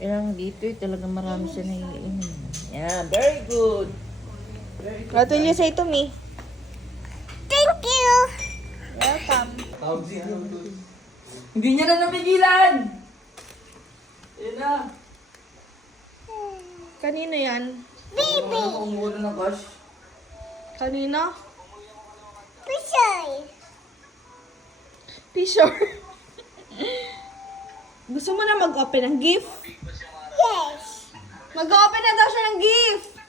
Yan, dito talagang marami siya naiinom. Yan, very good. Very good. What will you say to me? Thank you. Welcome. Hindi niya na napigilan! Yan na. Kanino yan? Baby. Ang mura ng cash. Kanino? Pisay. T-shirt. Gusto mo na mag-open ng gift? Yes. Mag-open na daw siya ng gift!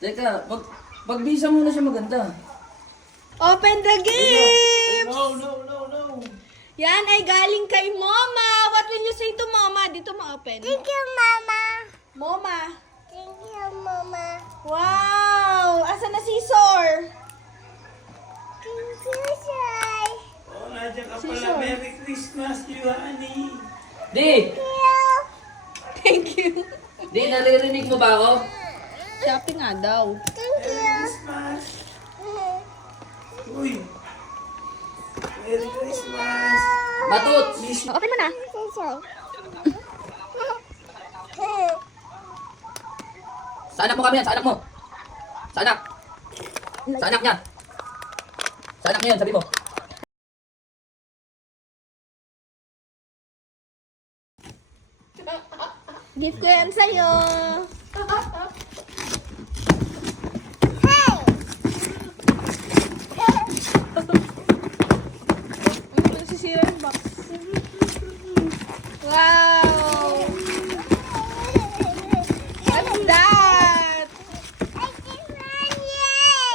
Teka, pagbisa mo na siya maganda. Open the gift! No. Yan ay galing kay Mama. What will you say to Mama? Dito ma-open. Thank you, Mama. Mama. Thank you, Mama. Wow! Asa na scissor? Thank you, Sai. Oh, nandiyan ka pala. Merry Christmas, you honey. Di! Thank you. Di, naririnig mo ba ako? Shopping nga daw. Thank you. Christmas. Uy. Merry Christmas. Matut! Open mo na. Pisay. Sa anak mo kami yan, sa anak mo. Sa anak. Sa anak niya. Sa anak niya yan, sabi mo. Gift ko yan sa'yo. Hey. Sisira yung box. Wow! What's that?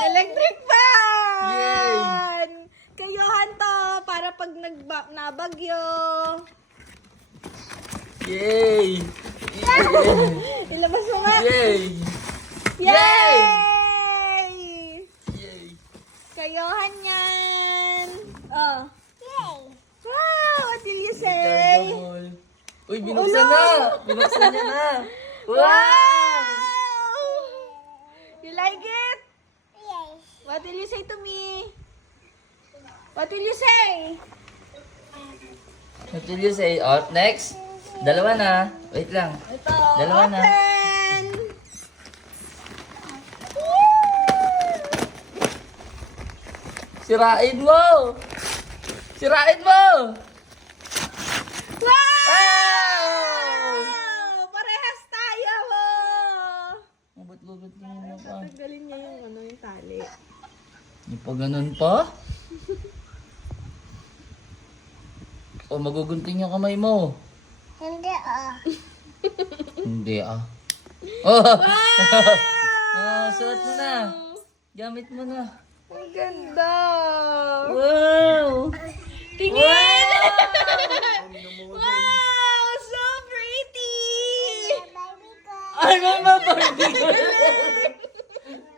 Electric fan! Kayohan to para pag nabagyo. Yay! Ilabas mo nga. Yay! Yay! Yay! Kayohan yan. Oh. Yay. Wow! What will you say? Uy, binuksan na! Binuksan niya na! Wow! Wow! You like it? Yes. What will you say to me? What will you say? What will you say? Oh, next. Dalawa na. Wait lang. Ito, Dalawa na. open! Sirain mo! Sirain mo! Wow! Parehas tayo! Mabat-lubat niya mo pa. Tanggalin niya yung tali. Hindi pa ganun pa? O, magugunting yung kamay mo. Hindi, Hindi ah. Oh! Ah, suot mo na. Gamit mo na. Ang ganda! Wow! Tingin! Wow! So pretty! Baby ko. Ay, mama, Barbie girl!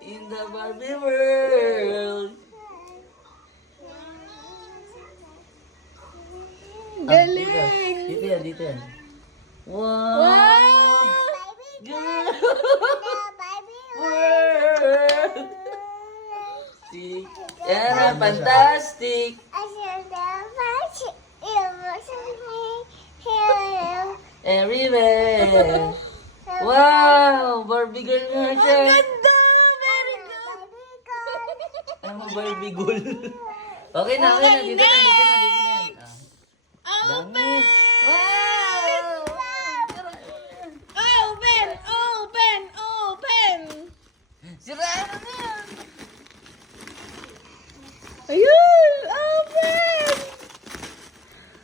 In the Barbie world! Galing! Dito yan, dito yan. Wow! Wow! Baby ko. Baby ko. World! Yan, fantastic! I should have you here. Everywhere! Wow! Barbie girl nga siya! Ang ganda! Very good! Baby ko. Ay mo, Barbie girl. Okay na, okay na. Dito na, dito na, dito na yan. Dami. Wow! Open! Open! Open! Siraan na yan! Ayun! Open!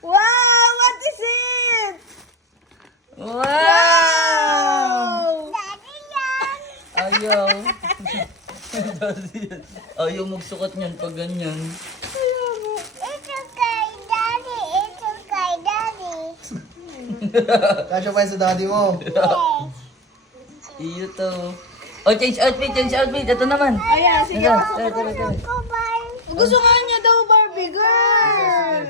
Wow! What is it? Wow! Daddy yan. Ayaw. Ayaw magsukat niyan pag ganyan. Ito kay Daddy. Ito kay Daddy. Kasya pa yun sa daddy mo. Yes. Iyo to. Oh, change outfit, change outfit. Ito naman. Ayan, sige. Ito, ito, ito. Kubay. Gusto nga niya daw Barbie girl.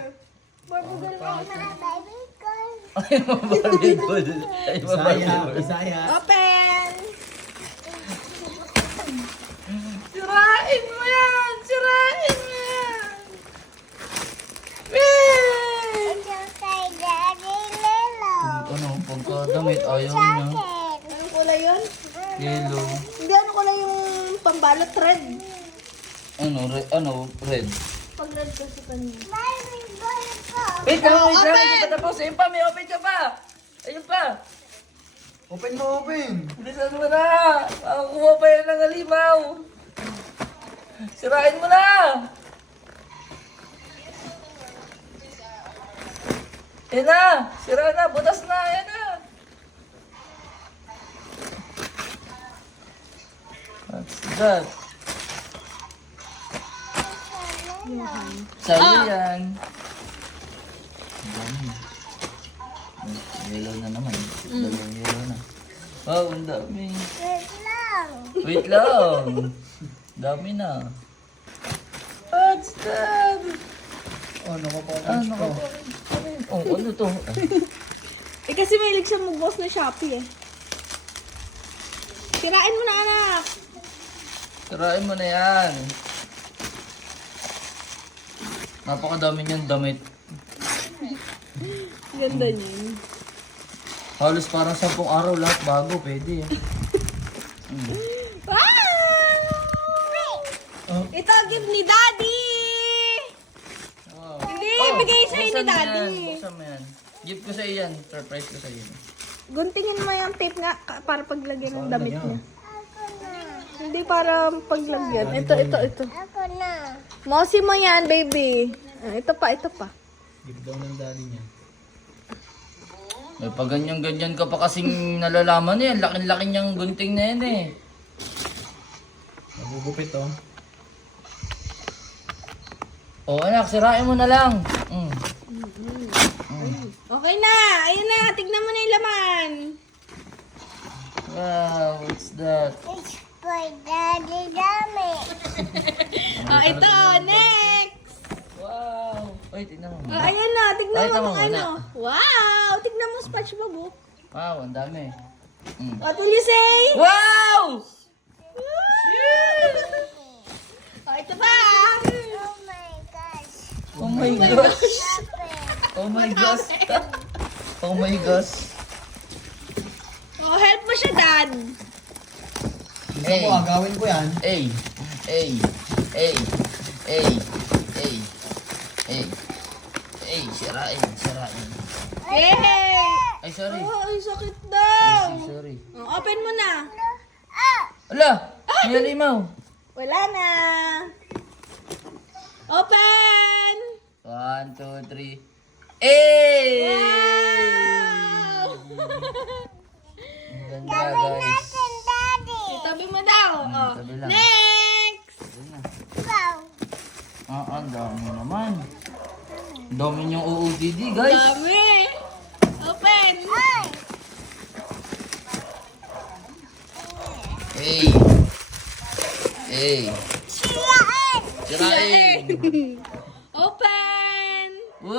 Barbie girl na. Baby ko. Ay mo, Barbie girl. Ay mo, Barbie Bisaya, girl. Bisaya. Open! Sirain mo yan! Sirain mo yan! Yay! Ito kay Daddy Lilo. Ano po? pagkadamit, ayaw niya. Anong kulay yun? Yellow. Hindi, ano kulay yung pambalot? Red. Red. Pag red kasi kanina. Baby girl ko. Wait lang, Oh, hindi open! pa tapos. Ayun pa, may open ka pa. Ayun pa. Open mo, open. Bilisan mo na. Makakuha pa yan ng halimaw. Sirain mo na. Ayan na. Sira na. Butas na. Ayan na. What's that? Sa'yo yan. Ang dami. Yellow na naman. Dalawang yellow na. Wow, ang dami. Wait lang. Wait lang. Dami na. What's that? Oh, Ano ka pa? Oh, ano to? Eh kasi may siya mag-boss na Shopee eh. Sirain mo na anak. Sirain mo na yan. Napakadami niyang damit. Ganda niyan. Halos parang 10 araw lahat bago. Pwede eh. Wow! Ito, gift ni Daddy! Wow. Hindi, bigay sa'yo ni buksan mo Daddy. yan, buksan mo yan. Gift ko sa'yo yan. Surprise ko sa'yo. Guntingin mo yung tape nga para paglagyan ng damit niya. Ako na. Hindi para paglagyan. Ito. Ako na. Mosi mo yan, baby. Ah, ito pa. Give daw ng daddy niya. May pag ganyan ka pa kasing nalalaman yan. Laking-laki niyang gunting na yan eh. Nagugupit oh. Oh anak, sirain mo na lang. Okay na. Ayun na. Tignan mo na yung laman. Wow, what's that? It's for daddy dummy. Oh, ito. Next. Wow. Uy, tignan mo. Oh, ayan na. Tignan Ay, mo tama kung muna. ano. Wow. Tignan mo SpongeBob. Oh. Wow, ang dami. What will you say? Wow! Oh, ito pa. Oh my gosh. Oh my gosh. Stop it. Oh my gosh. Oh my gosh. Oh, help mo siya, Dad. Gusto mo, agawin ko yan. Ay. Sirain. Yay! Ay, sorry. Oh, ay sakit daw. Sorry. Oh, open mo na. Ala, may halimaw. Wala na. Open! 1, 2, 3. Eh! Wow! Ang ganda, guys. Daddy. Itabi mo daw. Oh. tabi lang. Next! Ayun na. Go. Ang dami naman. Ang dami niyong OOTD, guys. Dami. Open! Ay. Sirain. Sirain. Open! Wow!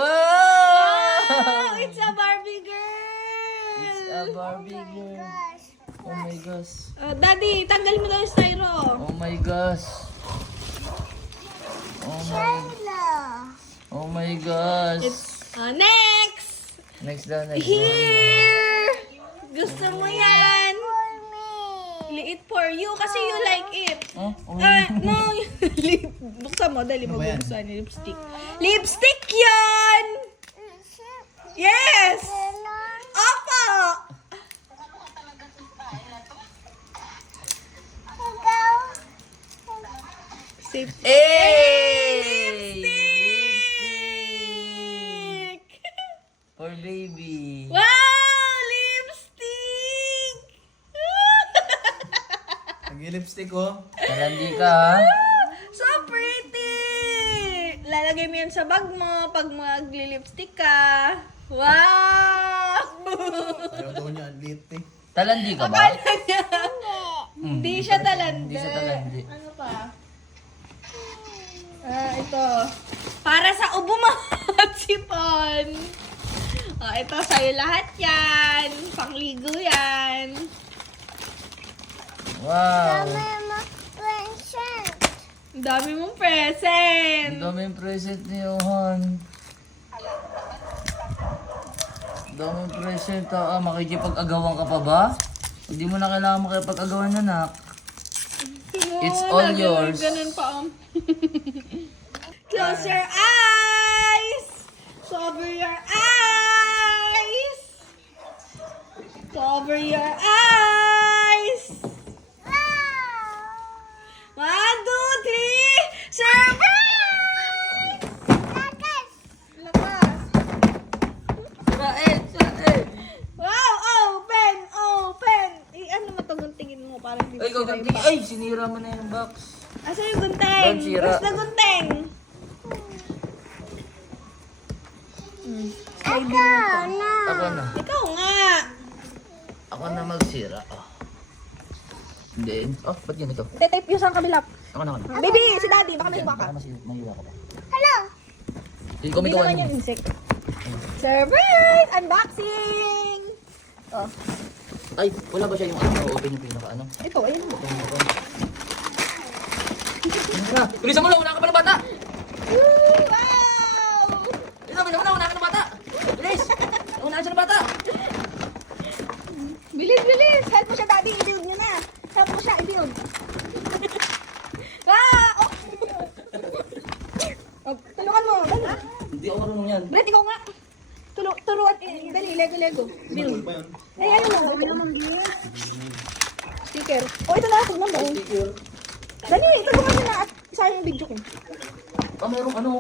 Oh, it's a Barbie girl! It's a Barbie girl. Gosh. Oh my gosh. Daddy, tanggal mo daw yung styro. Oh my gosh. Hello. Oh my gosh. Next! Next daw, next daw. Here! Gusto mo yan? For me. Liit for you kasi you like it. Oh, oh. No. Buksan mo, dali mo Ano ba yan? buksan yung lipstick. Lipstick yan! Yes! Opo! Go. Safe. Hey! Lipstick! For baby. Wow! Lipstick! Nag-lipstick oh. Talandi ka, ha? So pretty! Lalagay mo yan sa bag mo pag magli-lipstick ka. Wow! Ayaw daw niya, ang liit eh. Talandi ka ba? Akala niya. Hindi siya talandi. Hindi siya talandi. Ano pa? Ito. Para sa ubo mo at sipon. Ito sa'yo lahat yan. Pangligo yan. Wow. Mama, present. Ang dami mong present. Ang daming present ni Johan. Daming present ah. Makikipag-agawan ka pa ba? Hindi mo na kailangan makipag-agawan na, nak. It's all yours. Ganun pa, Close your eyes! Cover your eyes! Cover your eyes! 1, 2, 3! Surprise! Lakas! Sirain! Wow! Open! Open! Ano mo itong guntingin mo? Parang hindi Ay, sira yung gaganti. box. Ay, sinira mo na yung box. Asa yung gunting? Doon, sira. Where's the gunting? Ako na. Ikaw nga! Ako na magsira. Oh. Then, ba't yun ito? Tape yung sa kabila. Ako na. Baby, si daddy, baka may iba ka. Baka mahiwa ka ba? Hello. Hindi ko may Hindi gawan naman mo. yung insect. Surprise! Unboxing! Oh, Ay, wala ba siya yung ano? Open yung pinaka ano? ito, ayun mo. Bilisan mo na, una ka pa ng bata! Wow! Bilisan mo na, una ka ng bata! Bilis! Una siya ng bata! Bilis, bilis! Help mo siya, daddy. I-build niyo na. Help mo siya, i-build. Ah! Oh, tulungan mo. Dali. Hindi ako marunong yan. Brett, ikaw nga. Turuan. Dali, Lego. Build. Ay, ayaw mo. Sticker. Oh, ito na. Tignan mo. Dali, tulungan mo na. At isa yung video ko. Merong ano?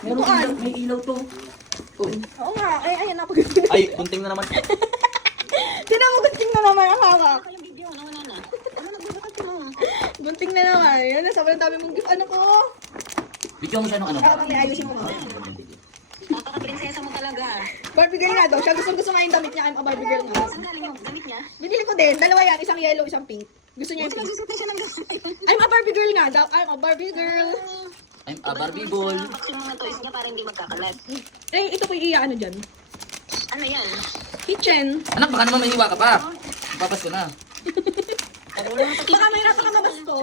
Merong Tuan. ilaw, may ilaw to. Oh. Oo nga. Ay, ayan. Napag- Ay, kunting na naman. Tinan mo, gunting na naman ang hawak. Gunting na naman. Yan na, sobrang dami mong gift. Ano ko? Bigyan mo siya ng ano? Ah, okay, ayusin ko. Napaka-prinsesa mo talaga. Barbie girl nga daw. Siya gusto nga yung damit niya. I'm a Barbie girl nga. Saan galing yung damit niya? Binili ko din. Dalawa yan. Isang yellow, isang pink. Gusto niya yung pink. Nagsusuot na siya ng gamit. I'm a Barbie girl nga daw. I'm a Barbie girl. I'm a Barbie ball. Baksin mga toys niya para hindi magkakalat. Eh, ito ko ano dyan. Ano yan? Kitchen. Anak, baka naman mahiwa ka pa. Papas ko na. Baka mahirapan ka mabasto.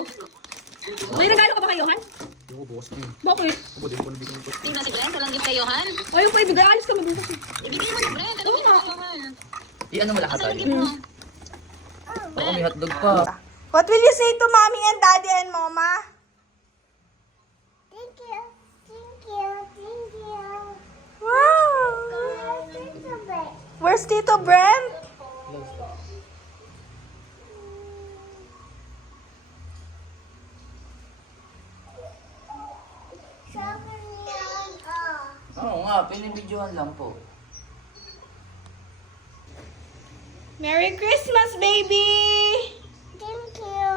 May regalo ka ba kayo, Han? Yung bukas na yun. Bakit? Tingnan si Brent, walang gift kay Johan. Ay, yung paibigay. Alis ka mabukas. Ibigay mo ni Brent. Ano Oo nga. Ano mo lahat Saan tayo? gift mo? Baka may hotdog pa. What will you say to mommy and daddy and mama? Thank you. Thank you. Thank you. Wow! Tito Where's Tito Brent? Oo nga, pinibidyohan lang po. Merry Christmas, baby! Thank you.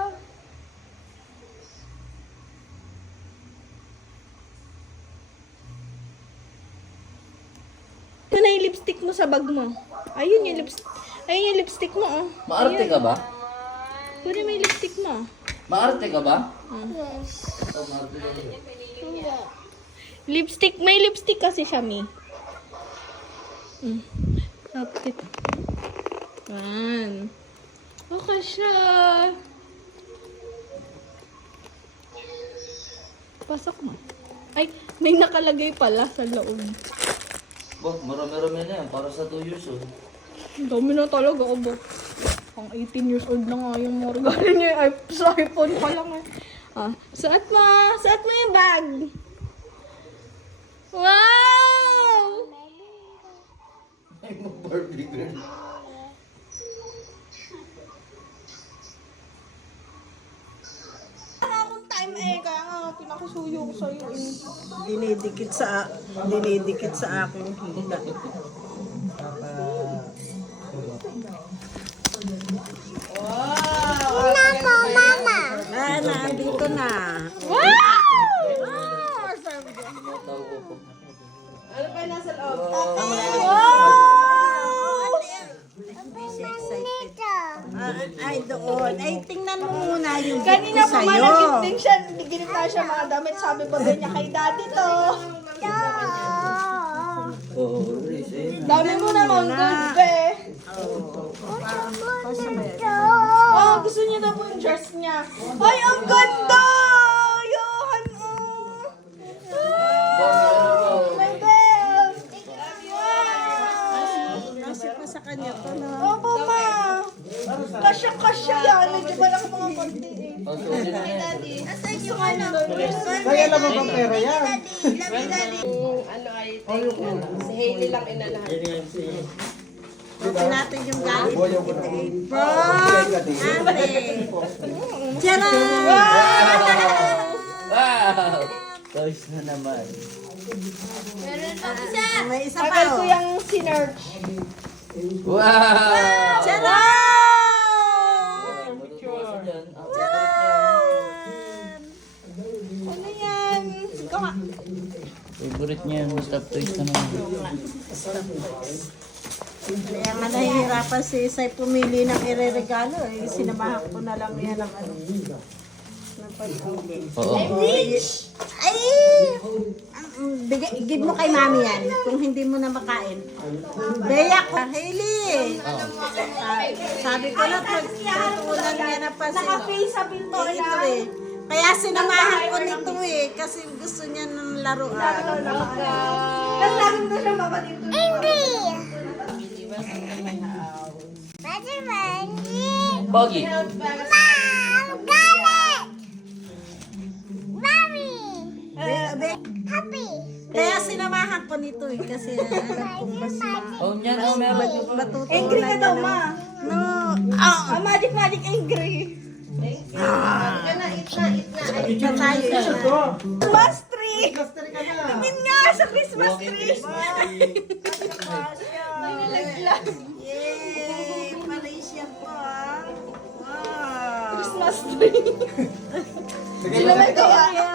Ito na yung lipstick mo sa bag mo. Ayun yung lipstick. Ayun yung lipstick mo, oh. Maarte ka ba? Kunin mo yung lipstick mo. Maarte ka ba? Yes. Oh, maarte ka ba? Lipstick. May lipstick kasi siya, Mi. Kapit. Yan. Okay siya. Pasok mo. Ay, may nakalagay pala sa loob. Bah, marami-rami na yan. Para sa 2 years old. Ang dami na talaga, abo. Pang 18 years old na nga yung mga regalo niya. Ay, sa iPhone pa lang eh. Ah, suot mo. Suot mo yung bag. Wow! Ay, mag-Barbie girl. Akong time eh, kaya nga pinakasuyo ko sa'yo eh. dinidikit sa aking hita. Nandito na. Ano pa yung nasa loob? Ay, doon. Ay, tingnan mo muna yung Kanina gift ko pa sa'yo. malagip din siya. Ginita siya mga damit. Sabi ko din niya kay daddy to. Oo, Grace. Eh. Dami mo naman good eh. Oh, gusto niya daw po yung dress niya. Ay, ang ganda! Johan, oh! Ah, my best! Wow! Kasya yan. Medyo ba lang mga konti eh. Oh, susunod na yan. Asan yung ano? Kaya lang ba pera yan? Si Hailey lang inalahan. Buti natin yung galit. From Ate. Charan! Wow! Toys na naman. May isa pa Tagal ko oh. yung sinerch. Wow! Charan! Matutuwa dyan. Ano yan? Ikaw nga. Favorite niya yan. Stop toys na naman. Kaya nga nahihirapan si Isay pumili ng ireregalo eh. Sinamahan ko na lang yan ng ano. Oo. Ay! Give mo kay mami yan kung hindi mo na makain. Beya ko. Hailey! Sabi ko lang, pagtutulan niya na pa Naka-face sa pinto ito eh. Kaya sinamahan ko nito eh. Kasi gusto niya ng laruan. Tapos sabi ko siya mabatito. Mother Mandy. Pogi. Mom, galit. Mommy. Happy. Kaya sinamahan ko nito eh. Kasi alam kong mas Oh, niyan. Oh, meron. matutunan Angry ka daw, niya ma. No. Ah, magic angry. Ito tayo. Christmas tree! Tingin nga sa Christmas tree! Yay! Malaysia po ah. Wow. Christmas tree. Sila may kaya.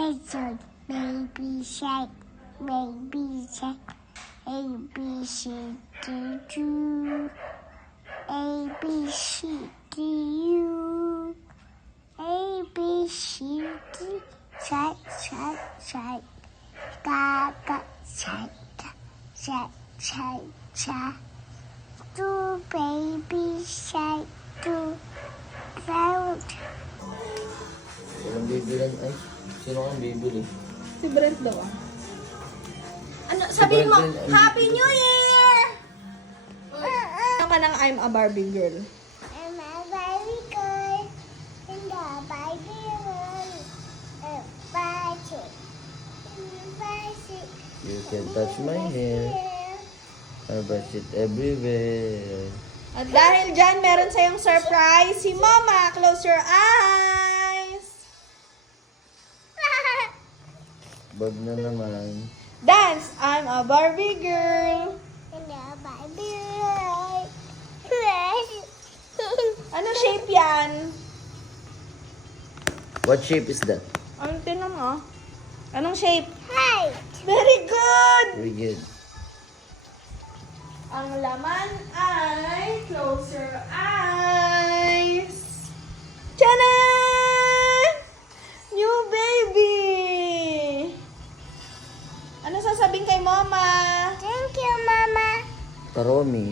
Baby shark, baby shark, A B C D U, A B C D U, A B C D, shark, shark, shark, gaga, shark, shark, shark, shark, do baby shark, do round. Walang bibilan. Ay, sino kang bibili? Si Brent daw ah. Ano, sabihin mo, Happy New Year! Ano ka ng I'm a Barbie girl? I'm a Barbie girl in the Barbie world. You can touch my hair. I brush it everywhere. At dahil dyan, meron sa'yong surprise. Si Mama, close your eyes. Bag na naman. Dance, I'm a Barbie girl. In the Barbie world. Anong shape yan? What shape is that? Anong tinan mo? Anong shape? Hey! Very good! Very good. Ang laman ay, close your eyes. Tiyanan! New baby! Ano sasabihin kay Mama? Thank you, Mama. Kuromi.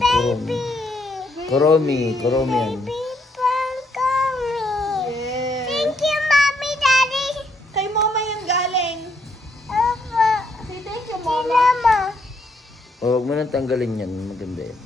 Kuromi yan. People call me. Yes. Thank you, Mommy, Daddy. Kay Mama yung galing. Opo. Say thank you, Mama. Mama. O, huwag mo nang tanggalin yan. Maganda yan.